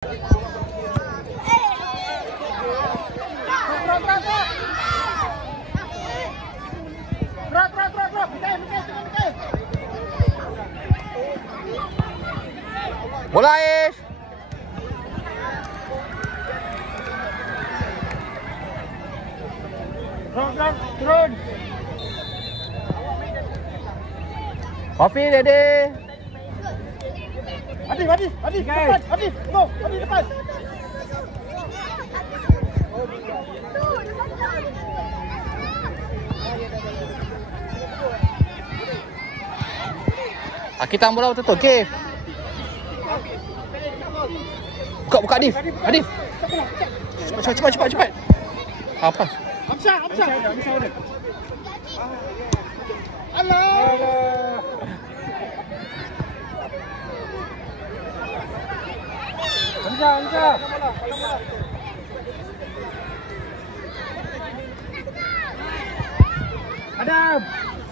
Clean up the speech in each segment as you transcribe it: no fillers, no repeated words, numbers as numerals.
Bola Ais. Turun. Kopi ready. Adif, depan, Adif, go, Adif depan. Kita bola betul, okey. Buka Adif. Cepat. Apa? Hamzah. Allah. Hamzah.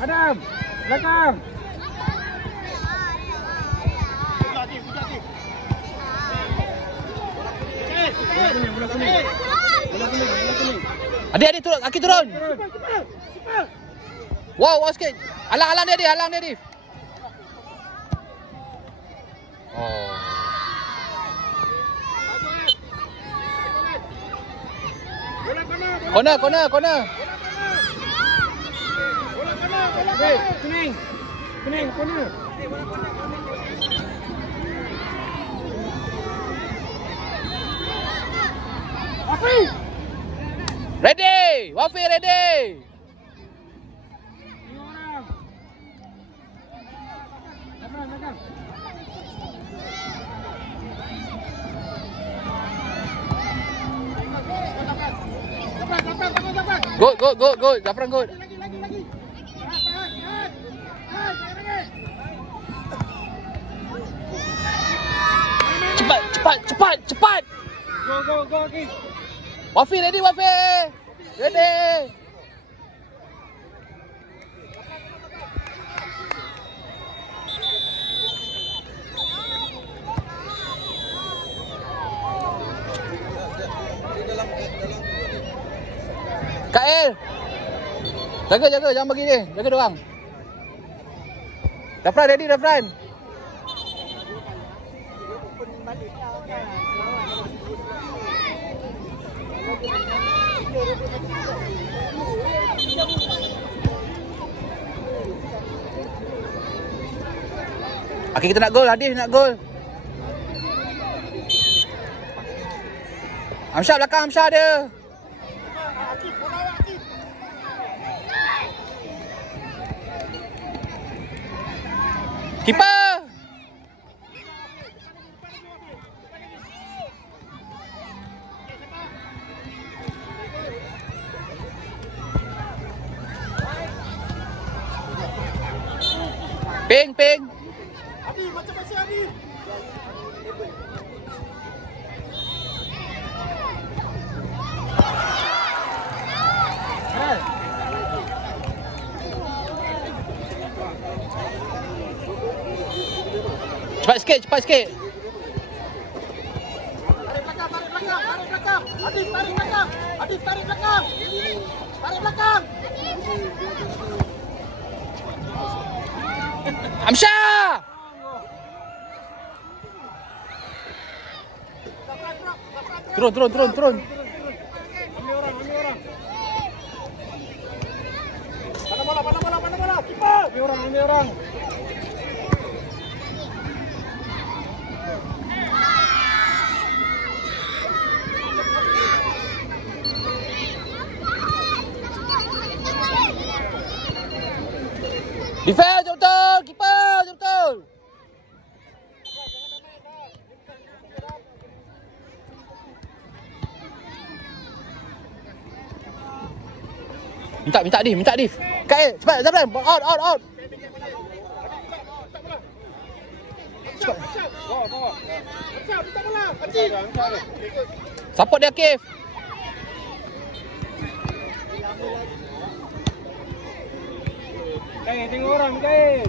Adam. Belakang. Bola kuning. Adik turun, kaki turun. Wow, sikit. Halang dia, Adif. Oh. Corner. Kuning, corner. Wafi ready. Good. Zafran good. Cepat. Go. Wafi ready. Ready. Kael. Jaga, jangan bagi dia. Jaga dia orang. Dafran ready. Okey, kita nak gol. Adif nak gol. Hamzah belakang, dia. Keeper. Ping. Adif, macam pasal Adif. Cepat sikit. Tarik belakang. Adif, tarik belakang. Tarik belakang. Hamzah! Turun. Mana bola? Kiper. Ambil orang. Defense je betul, keeper je betul. Minta Adif. Kael, cepat Zafran, out. Cepat. Bawa. Minta bola. Support dia Akif. Tengok orang Kael.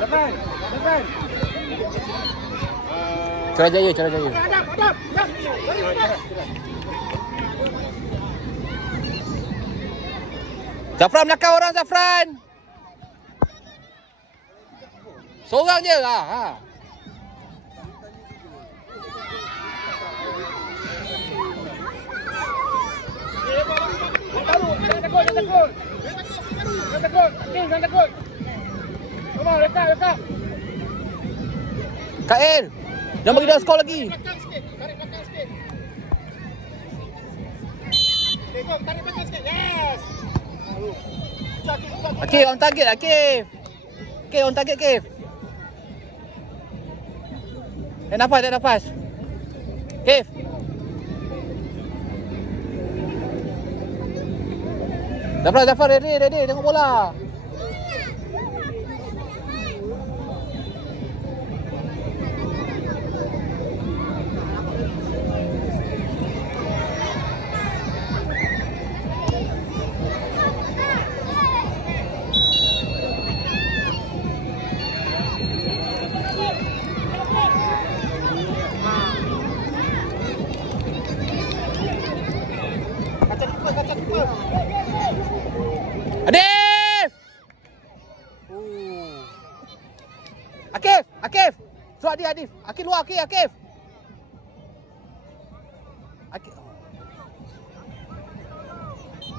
Depan. Curajaya. Zafran belakang orang, Zafran. Seorang je lah. Ha. Jangan takut. Come on, letak. Kael, jangan bagi dia skor lagi. Tarik belakang sikit. Tarik belakang sikit. Yes. Akif, on target Akif. Akif, on target Akif. Tak nafas. Akif. Zafran, ready, tengok bola. Adif! Akif! Suat dia Adif. Akif luar, Akif. Akif.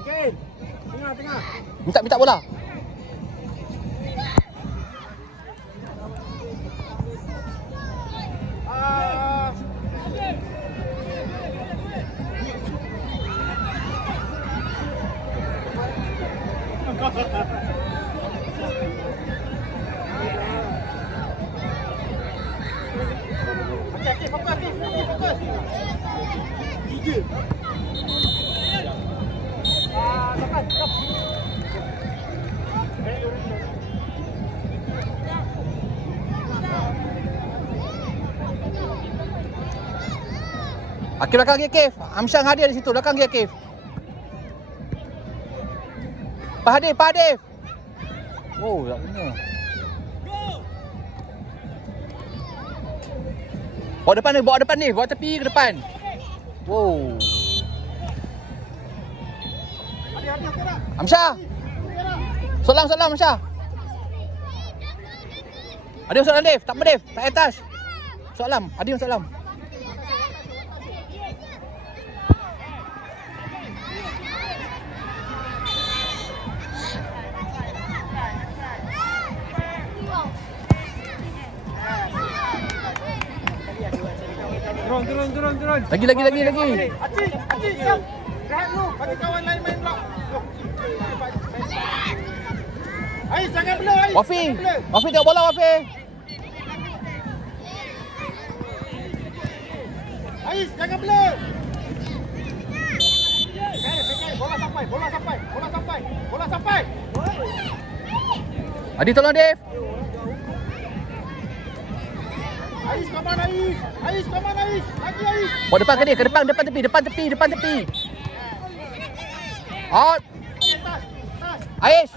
Okay. Tengah. Minta bola. Fokus. Stop. Akif belakang lagi Akif. Amsyang hadir di situ. Belakang lagi Akif. Pak Hadif. Oh, tak punya. Bawa depan ni. Bawa tepi ke depan. Wow. Amsyah. Solam Amsyah. Adif soalan Dif. Tak apa Dif. Tak atas. Soalam. Adif soalam. Turun. Lagi. Acik. Rehat dulu. Bagi kawan lain main pula. Ais, jangan blur Ais. Wafi tengok bola Wafi. Ais, jangan blur. Bola sampai. Adif tolong Dif. Ais, come on Ais. Lagi Ais. Bawa depan ke dia. Ke depan tepi. Out. Tas. Ais.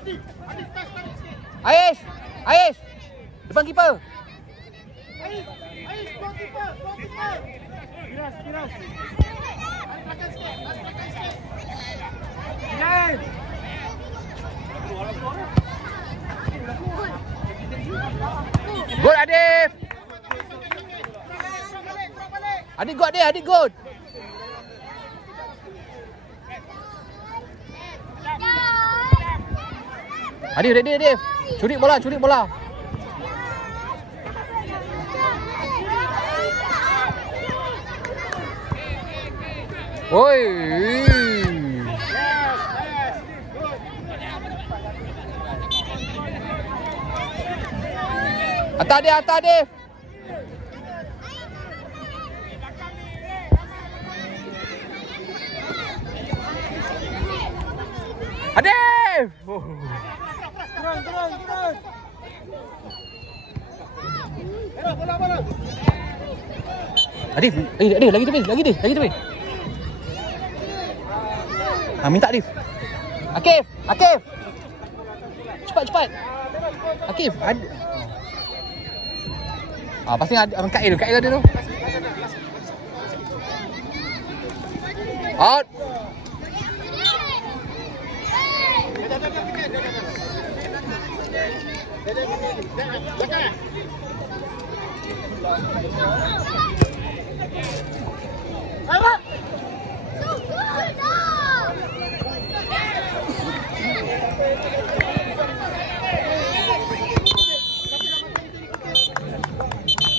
Depan kiper. Ais, buang kiper. Kiras. Tarik belakang sikit. Yes. Gol Adif. Adik good. Adif ready Adif. Curi bola. Oi. Atas dia. Adif! Turun. Bola. Adif, lagi tepi. Minta Adif. Akif. cepat. Hakim, ada. Pasti ada Kail ada tu. Out.